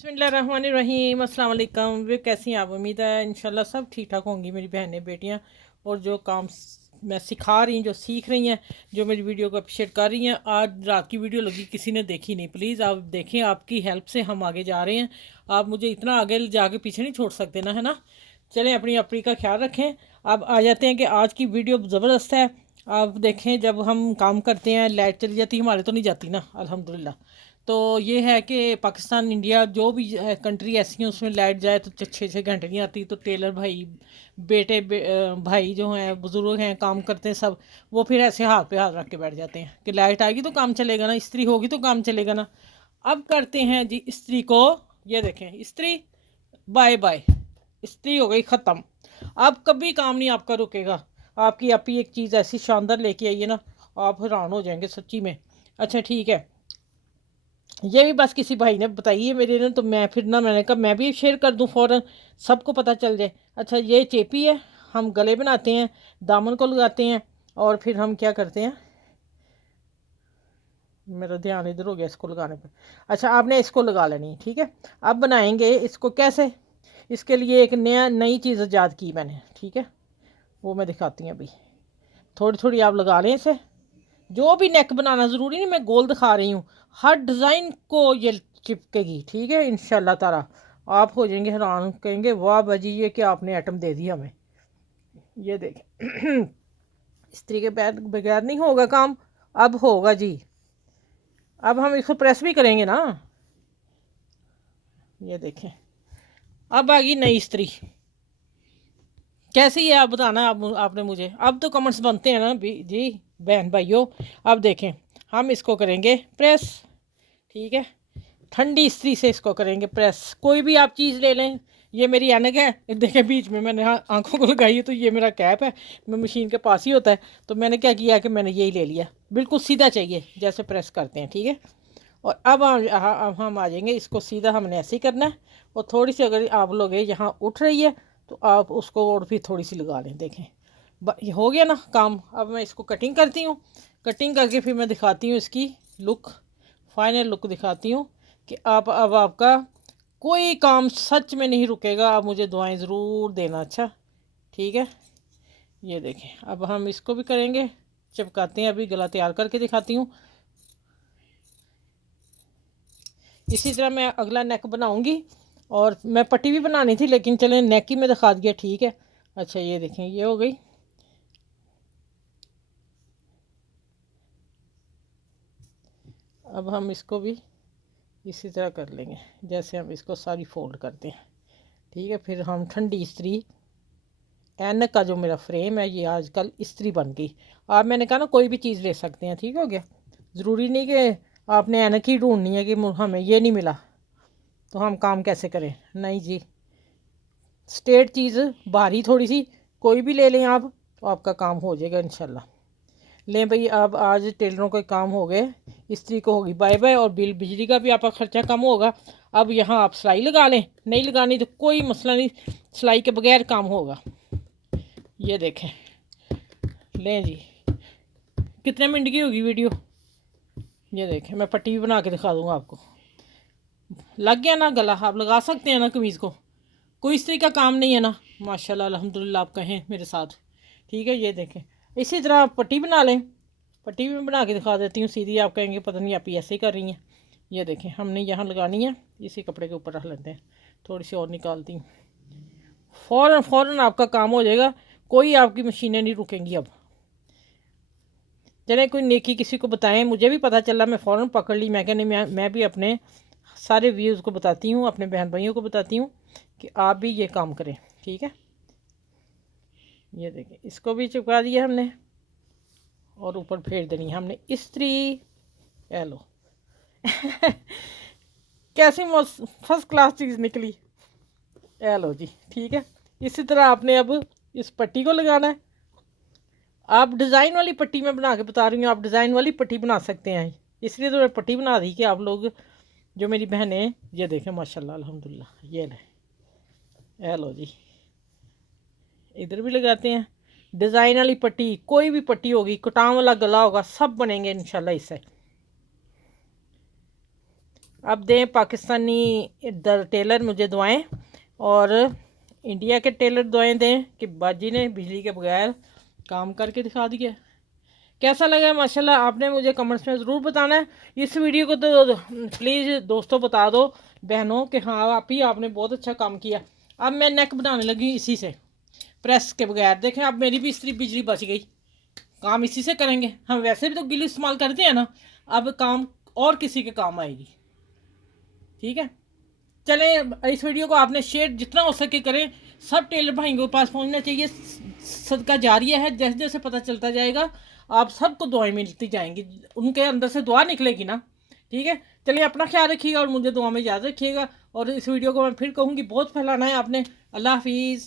बिस्मिल्लाहिर्रहमानिर्रहीम, अस्सलाम वालेकुम। वे कैसी हैं आप? उम्मीद है इंशाल्लाह सब ठीक ठाक होंगी मेरी बहनें बेटियां। और जो काम मैं सिखा रही हूँ, जो सीख रही हैं, जो मेरी वीडियो को अप्रिशिएट कर रही हैं। आज रात की वीडियो लगी, किसी ने देखी नहीं, प्लीज़ आप देखें, आपकी हेल्प से हम आगे जा रहे हैं। आप मुझे इतना आगे जाके पीछे नहीं छोड़ सकते ना, है ना। चलें, अपनी अपनी का ख्याल रखें। अब आ जाते हैं कि आज की वीडियो ज़बरदस्त है। आप देखें, जब हम काम करते हैं लाइट चली जाती, हमारे तो नहीं जाती ना, अल्हम्दुलिल्लाह। तो ये है कि पाकिस्तान, इंडिया, जो भी कंट्री ऐसी हैं उसमें लाइट जाए तो 6-6 घंटे नहीं आती। तो टेलर भाई, भाई जो हैं, बुज़ुर्ग हैं, काम करते हैं सब, वो फिर ऐसे हाथ पे हाथ रख के बैठ जाते हैं कि लाइट आएगी तो काम चलेगा ना, इस्त्री होगी तो काम चलेगा ना। अब करते हैं जी इस्त्री को। ये देखें, इस्त्री बाय बाय, इस्त्री हो गई ख़त्म। अब कभी काम नहीं आपका रुकेगा। आपकी आप ही एक चीज़ ऐसी शानदार लेके आइए ना, आप हैरान हो जाएंगे सच्ची में। अच्छा ठीक है, ये भी बस किसी भाई ने बताई है मेरे ने, तो मैं फिर ना, मैंने कहा मैं भी शेयर कर दूं फ़ौरन, सबको पता चल जाए। अच्छा, ये चेपी है, हम गले बनाते हैं, दामन को लगाते हैं, और फिर हम क्या करते हैं, मेरा ध्यान इधर हो गया इसको लगाने पे। अच्छा, आपने इसको लगा लेनी, ठीक है। अब बनाएंगे इसको कैसे। इसके लिए एक नई चीज़ ईजाद की मैंने, ठीक है, वो मैं दिखाती हूँ अभी। थोड़ी थोड़ी आप लगा लें इसे। जो भी नेक बनाना, ज़रूरी नहीं मैं गोल दिखा रही हूँ, हर डिज़ाइन को ये चिपकेगी, ठीक है, इंशाल्लाह ताला। आप हो जाएंगे हैरान, कहेंगे वाह बाजी, ये क्या आपने आइटम दे दिया हमें। ये देखें इस्त्री के बगैर नहीं होगा काम, अब होगा जी। अब हम इसको प्रेस भी करेंगे ना। ये देखें, अब आ गई नई इस्त्री। कैसी है आप बताना, आपने मुझे। अब तो कमेंट्स बनते हैं ना जी बहन भाइयों। अब देखें, हम इसको करेंगे प्रेस, ठीक है। ठंडी इस्त्री से इसको करेंगे प्रेस। कोई भी आप चीज़ ले लें। ये मेरी ऐनक है, देखें बीच में मैंने आंखों को लगाई है, तो ये मेरा कैप है, मैं मशीन के पास ही होता है। तो मैंने क्या किया कि मैंने यही ले लिया, बिल्कुल सीधा चाहिए जैसे प्रेस करते हैं, ठीक है। और अब हम आ जाएंगे, इसको सीधा हमने ऐसे ही करना है। और थोड़ी सी अगर आप लोग यहाँ उठ रही है तो आप उसको और भी थोड़ी सी लगा लें। देखें ये हो गया ना काम। अब मैं इसको कटिंग करती हूँ, कटिंग करके फिर मैं दिखाती हूँ इसकी लुक, फाइनल लुक दिखाती हूँ कि अब आपका कोई काम सच में नहीं रुकेगा। आप मुझे दुआएं ज़रूर देना, अच्छा ठीक है। ये देखें, अब हम इसको भी करेंगे, चिपकाते हैं। अभी गला तैयार करके दिखाती हूँ। इसी तरह मैं अगला नेक बनाऊंगी, और मैं पट्टी भी बनानी थी, लेकिन चलें नेक ही में दिखा दिया, ठीक है। अच्छा ये देखें, ये हो गई। अब हम इसको भी इसी तरह कर लेंगे जैसे हम इसको सारी फोल्ड करते हैं, ठीक है। फिर हम ठंडी इस्त्री, ऐनक का जो मेरा फ्रेम है, ये आजकल इस्त्री बन गई। आप, मैंने कहा ना, कोई भी चीज़ ले सकते हैं, ठीक हो गया। ज़रूरी नहीं कि आपने ऐनक ही ढूंढनी है कि हमें ये नहीं मिला तो हम काम कैसे करें, नहीं जी। स्ट्रेट चीज़ भारी थोड़ी सी कोई भी ले लें आप, तो आपका काम हो जाएगा इंशाल्लाह। लें भाई, अब आज टेलरों के काम हो गए, इस्त्री को होगी बाय बाय, और बिजली का भी आपका ख़र्चा कम होगा। अब यहाँ आप सिलाई लगा लें, नहीं लगानी तो कोई मसला नहीं, सिलाई के बगैर काम होगा। ये देखें, लें जी, कितने मिनट की होगी वीडियो। ये देखें, मैं पट्टी भी बना के दिखा दूँगा आपको। लग गया ना गला, आप लगा सकते हैं ना कमीज़ को, कोई इस्त्री का काम नहीं है ना। माशाल्लाह अल्हम्दुलिल्लाह, आप कहें मेरे साथ, ठीक है। ये देखें, इसी तरह आप पट्टी बना लें। पट्टी भी बना के दिखा देती हूँ सीधी। आप कहेंगे पता नहीं आप ऐसे ही कर रही हैं। ये देखें, हमने यहाँ लगानी है, इसी कपड़े के ऊपर रख लेते हैं। थोड़ी सी और निकालती हूँ, फ़ौरन फ़ौरन आपका काम हो जाएगा। कोई आपकी मशीनें नहीं रुकेंगी अब। चले, कोई नेकी किसी को बताएं, मुझे भी पता चला, मैं फ़ौरन पकड़ ली। मैं कहने मैं भी अपने सारे व्यूज़ को बताती हूँ, अपने बहन भाइयों को बताती हूँ कि आप भी ये काम करें, ठीक है। ये देखिए, इसको भी चिपका दिया हमने, और ऊपर फेर देनी है हमने इस्त्री। लो कैसी फर्स्ट क्लास चीज़ निकली। लो जी, ठीक है। इसी तरह आपने अब इस पट्टी को लगाना है। आप डिज़ाइन वाली पट्टी में बना के बता रही हूँ, आप डिज़ाइन वाली पट्टी बना सकते हैं, इसलिए तो मैं पट्टी बना दी कि आप लोग, जो मेरी बहनें, ये देखें माशाल्लाह अल्हम्दुलिल्लाह। ये लो जी, इधर भी लगाते हैं डिज़ाइन वाली पट्टी। कोई भी पट्टी होगी, कटाम वाला गला होगा, सब बनेंगे इंशाल्लाह इससे। अब दें पाकिस्तानी टेलर मुझे दुआएं और इंडिया के टेलर दुआएं दें कि बाजी ने बिजली के बगैर काम करके दिखा दिया। कैसा लगा माशाल्लाह आपने मुझे कमेंट्स में ज़रूर बताना है। इस वीडियो को तो प्लीज़ दोस्तों बता दो बहनों कि हाँ आप ही आपने बहुत अच्छा काम किया। अब मैं नेक बनाने लगी इसी से, प्रेस के बगैर। देखें अब मेरी भी इस्त्री बिजली बच गई, काम इसी से करेंगे। हम वैसे भी तो गिल इस्तेमाल करते हैं ना, अब काम और किसी के काम आएगी। ठीक है, चलें इस वीडियो को आपने शेयर जितना हो सके करें, सब टेलर भाइयों के पास पहुंचना चाहिए। सदका जारिया है, जैसे जैसे पता चलता जाएगा आप सबको दुआएं मिलती जाएंगी, उनके अंदर से दुआ निकलेगी ना। ठीक है, चलिए अपना ख्याल रखिएगा और मुझे दुआ में याद रखिएगा। और इस वीडियो को मैं फिर कहूँगी बहुत फैलाना है आपने। अल्लाह हाफिज़।